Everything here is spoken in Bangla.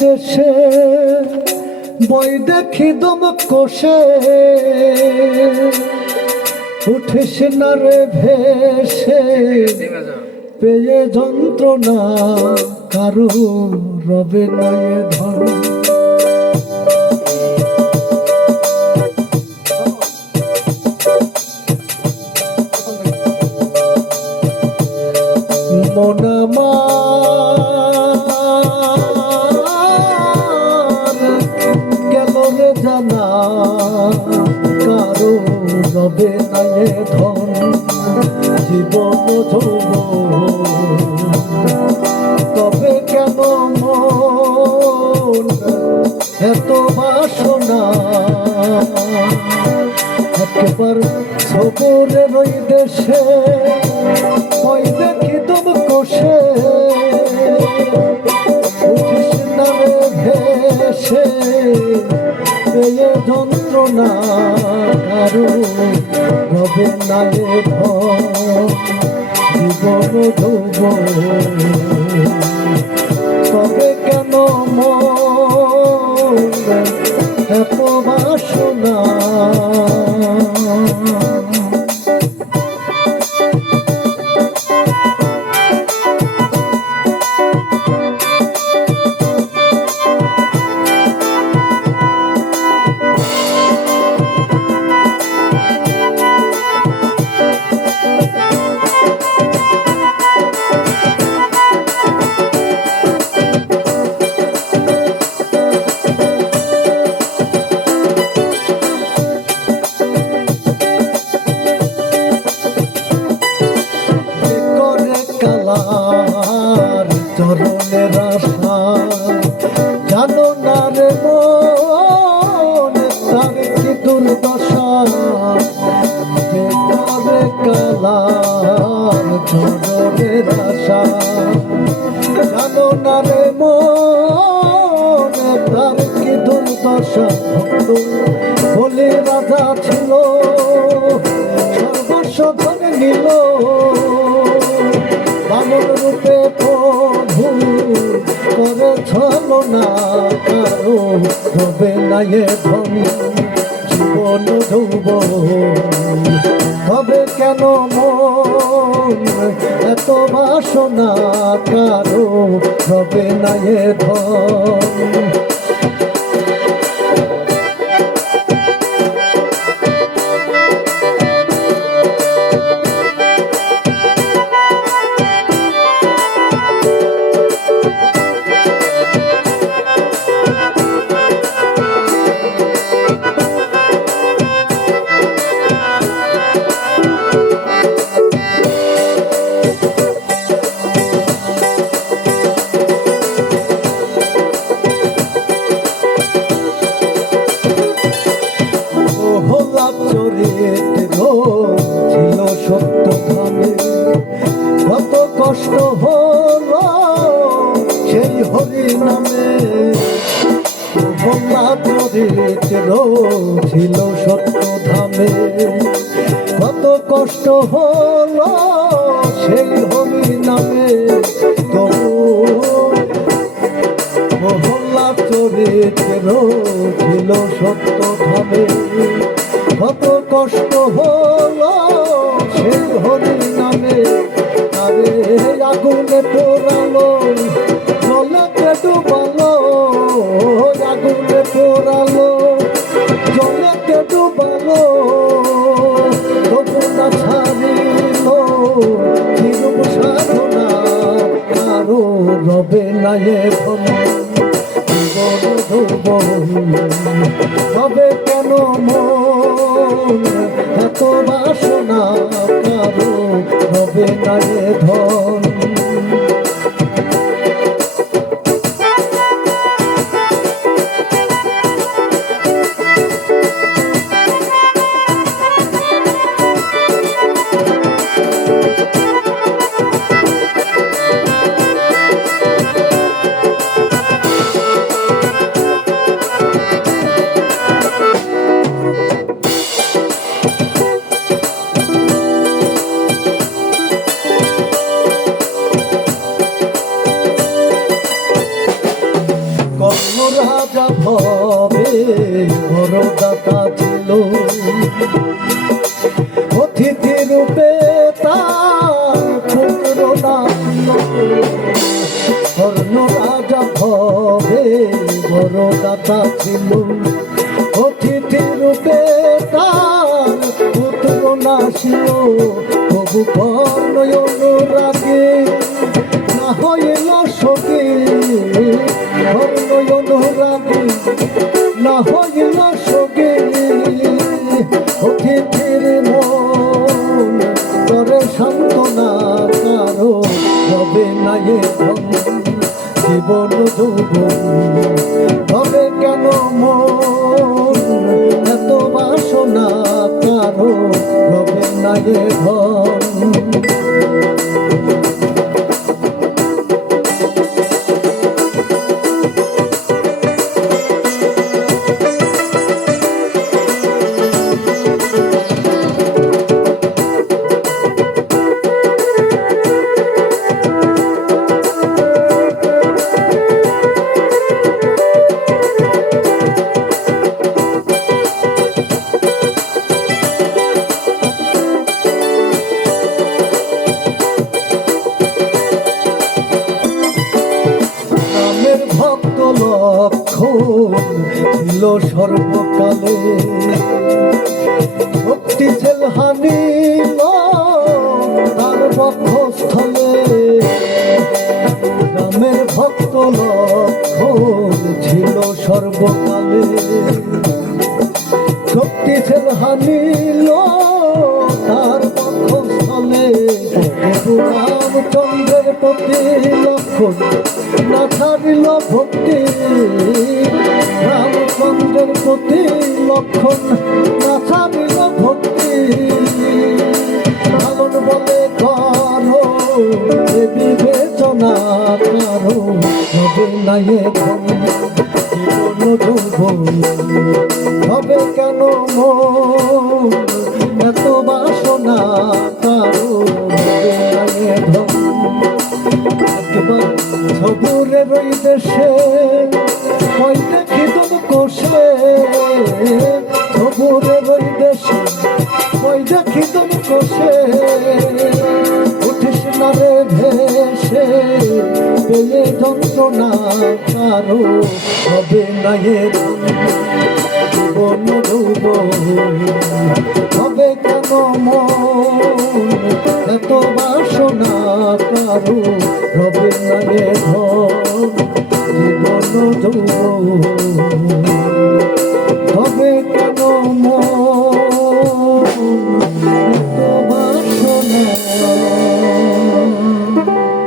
দেশে বই দেখি দম কষে উঠিস না রে ভেসে পেয়ে যন্ত্রণা কারো রবে নয় ধর মনামা জানা কারো রবে নাই ধন জীবন ধরব তবে কেন মন এত বাসনা একবার সবরের ওই দেশে ওই দেখি তুম কষে উঠিস না রে ভেসে পেয়ে যন্ত্রণা কারো রবে না জীবন ধোব তবে কেন মন এত বাসনা চরণের আশা জানো না রে মন তার কি দুর্দশা যে করে কালার চরণের আশা জানো না রে মন তার কি দুর্দশা বলে রাজা ছিল সর্বস্ব ধরে নিল বামন রূপে প্রভু করে ছলনা কারো হবে না এ ধন জীবন ধুব হবে কেন মন এত বাসনা কারো হবে না এ ধন ছিল সত্য ধামে কত কষ্ট হলো সেই হরি নামে ছিল সত্য ধামে কত কষ্ট হলো সেই হরি নামে তবু মহল্লা চরিত্র ছিল সত্য ধামে কত কষ্ট হলো সেই হরি নামে আরে আগুনে পোড়ালো জলেতে ডুবালো আগুনে পোড়ালো জলেতে ডুবালো তবু না ছাড়িল কিরূপ সাধনা কারো রবে না এখন জীবন ধুব হবে কেন মন এত বাসনা কারো হবে না এ ধন রাজা ভবে বড় দাতা ছিল, অতিথি রূপে তার পুত্র নাম স্বর্ণ রাজা ভবে বড় দাতা ছিল, অতিথি রূপে তার পুত্র নাসিল। তবু কর্ণয় অনুরাগে না হইল সখী, কর্ণয় অনুরাগে না হইল সখী, অতিথির মন করে সান্ত্বনা কারো হবে না এ জীবন যৌবন, হবে কেন মন এত বাসনা কারো হবে না এ ধন। ভক্ত লক্ষণ ছিল সর্বকালে, ভক্তি ছেল হানিল তার বক্ষস্থলে। রামের ভক্ত লক্ষণ ছিল সর্বকালে, শক্তি ছেল হানিল তার বক্ষস্থলে। রামচন্দ্রের প্রতি লক্ষণ না ছাড়িল ভক্তি, রামচন্দ্রের প্রতি লক্ষণ না ছাড়িল ভক্তি। লালন বলে করো বিবেচনা কারো হবে না এ জীবন যৌবন, হবে কেন মন এত বাসনা কারো হবে না এ ধন। একবার সবুরের ওই দেশে ওই দেখি দুধ কোষে, সবুরের ওই দেশে ওই দেখি দুধ কোষে। উঠিস না রে ভেসে পেলে যন্ত্রণা কারো হবে না এ জীবন যৌবন, হবে কেন মন এত বাসনা কারো হবে না এ ধন। জীবন যৌবন হবে কেন মন